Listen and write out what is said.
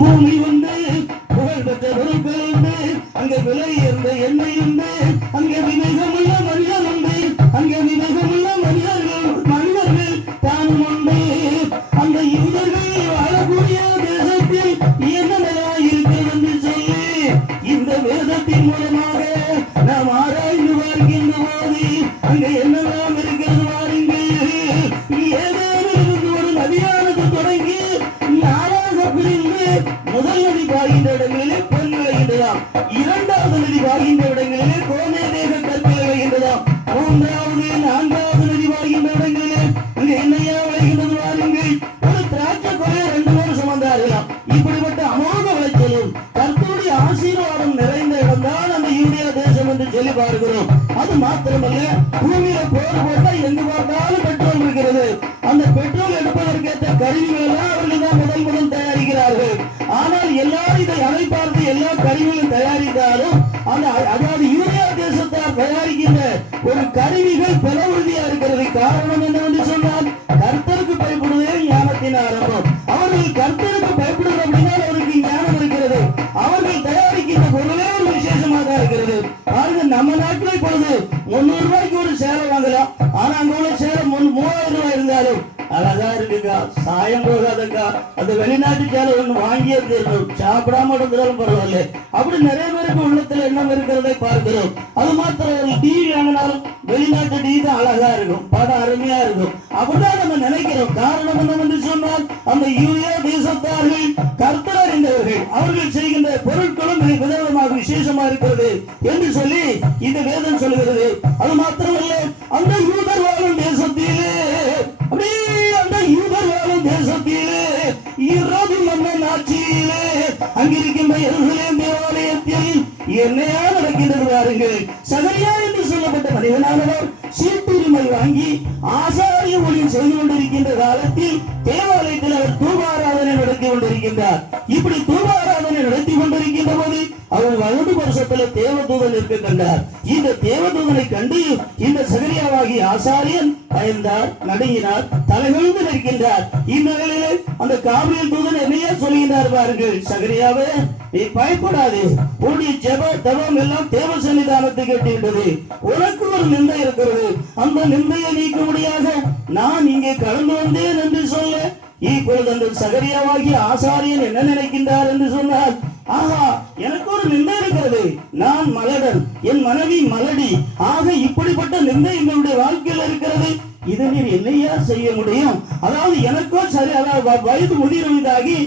பூமி உண்டு, புகழ்பெற்ற பொருட்கள் உண்டு, அங்கே விலை உயர்ந்த எண்ணெய் உண்டு, அங்கே விவேகமுள்ள மனிதன் உண்டு, அங்கே விவேகமுள்ள மனிதர்கள் தானும் உண்டு. அந்த யூதர்கள் வாழக்கூடிய தேசத்தில் என்ன நிலையாய் இருக்கிறது என்று சொல்லி இந்த வேதத்தின் மூலமாக நாம் ஆராய்ந்து பார்க்கின்ற போது அங்கே என்னெல்லாம் இருக்கிறது பாருங்கள். ஏதேனும் ஒரு நதியானது தொடங்கி நாளாக பிரிந்து முதல் நதி பாய்கின்ற இடங்களிலே பொன் விளைகின்றதாம், இரண்டாவது நதி பாய்கின்ற இடங்களிலே கோமேதேக கற்கள் விளைகின்றதாம், மூன்றாவது நான்காவது நதி பாய்கின்ற இடங்களிலே அங்கே என்னையா விளைகின்றது பாருங்கள். ஒரு திராட்சை கொலை 2 பேர் சுமந்தார்களாம். இப்படிப்பட்ட அமோக விளைச்சலும் கர்த்தருடைய ஆசீர்வாதம் நிறைந்த இடம்தான் அந்த யூரியா தேசம் என்று சொல்லி பார்க்கிறோம். அது மாத்திரமல்ல, பூமியில போர் போட்டா எங்கு பார்த்தாலும் பெட்ரோல் இருக்கிறது. அந்த பெட்ரோல் எடுப்பதற்கேற்ற கருவிகள் எல்லாம் அவர்கள் தான் முதல் தயாரிக்கிறார்கள். ஆனால் எல்லாரும் இதை அழைப்பார்த்து எல்லா கருவிகளும் தயாரித்தாலும் அதாவது யூரியா தேசத்தால் தயாரிக்கின்ற ஒரு கருவிகள் பல உறுதியா இருக்கிறது. காரணம் என்னவென்று சொன்னால், கர்த்தருக்கு பயப்படுவதே ஞானத்தின் ஆரம்பம். அவர்கள் கர்த்தருக்கு பயப்படுவது அப்படின்னா அவருக்கு ஞானம் இருக்கிறது. அவர்கள் தயாரிக்கின்ற பொருளே ஒரு விசேஷமாக தான் இருக்கிறது. பாருங்க, நம்ம நாட்டில் இப்பொழுது 300 ரூபாய்க்கு ஒரு சேலை வாங்கலாம். ஆனா அங்க உள்ள சேலை 3000 ரூபாய் இருந்தாலும் அழகா இருக்குக்கா, சாயம் போகாதக்கா, அந்த வெளிநாட்டு சேலை ஒண்ணு வாங்கியே தீரணும், சாப்பிடாம இருந்தாலும் பரவாயில்ல. அப்படி நிறைய பேருக்கு உள்ளத்துல எண்ணம் இருக்கிறதை பார்க்கிறோம். அது மாத்திரம் டிவி வாங்கினாலும் வெளிநாட்டு டிவி தான் அழகா இருக்கும், படம் அருமையா இருக்கும். அப்படிதான் நம்ம நினைக்கிறோம். காரணம் என்னவென்று சொன்னால், அந்த யூரியா தேசத்தார்கள் கர்த்தர் அறிந்தவர்கள், அவர்கள் செய்கின்ற பொருட்களும் விதவிதமாக விசேஷமா இருக்கிறது என்று சொல்லி இந்த வேதம் சொல்கிறது. அது மாத்திரமல்ல, அந்த யூதர் வாழும் தேசத்திலே அப்படியே அந்த யூதர் வாழும் தேசத்திலே இரவு மன்னன் ஆட்சியிலே அங்கிருக்கின்ற எருசலேம் தேவாலயத்தில் என்னையா நடக்கின்றது பாருங்கள். சகரியா என்று சொல்லப்பட்ட மனிதனானவர் சீட்டுரிமை வாங்கி ஆசாரிய ஊழியம் செய்து கொண்டிருக்கின்ற காலத்தில் தேவாலயத்தில் அவர் தூபாராதனை நடத்தி கொண்டிருக்கின்றார். இப்படி தூபாராதனை நடத்தி கொண்டிருக்கின்ற போது அவர் வலது வருஷத்துல தேவதூதன் இருக்க கண்டார். இந்த தேவதூதனை கண்டு இந்த சகரியாவாகி ஆசாரியன் பயந்தார், நடுங்கினார், தலைவிழுந்து நிற்கின்றார். இந்த நிலையிலே அந்த காபிரியல் தூதன் என்னையா சொல்லுகின்றார் பாருங்கள், சகரியாவே நீ பயப்படாது, உன்னுடைய ஜெப தவம் எல்லாம் தேவ சன்னிதானத்துக்கு எட்டிவிட்டது. உனக்கு ஒரு நிந்தை இருக்கிறது, அந்த நிந்தையை நீக்கும்படியாக நான் இங்கே கலந்து வந்தேன் என்று சொல்ல, இப்பொழுது அந்த சகரியாவாகி ஆசாரியன் என்ன நினைக்கின்றார் என்று சொன்னால், ஆஹா, எனக்கு ஒரு நிந்தை இருக்கிறது, நான் மலடன், என் மனைவி மலடி, ஆக இப்படிப்பட்ட நிந்தை எங்களுடைய வாழ்க்கையில் இருக்கிறது, இதை நீர் என்னையா செய்ய முடியும்? அதாவது எனக்கோ சரி, அதாவது வயது முதிர்வதாகி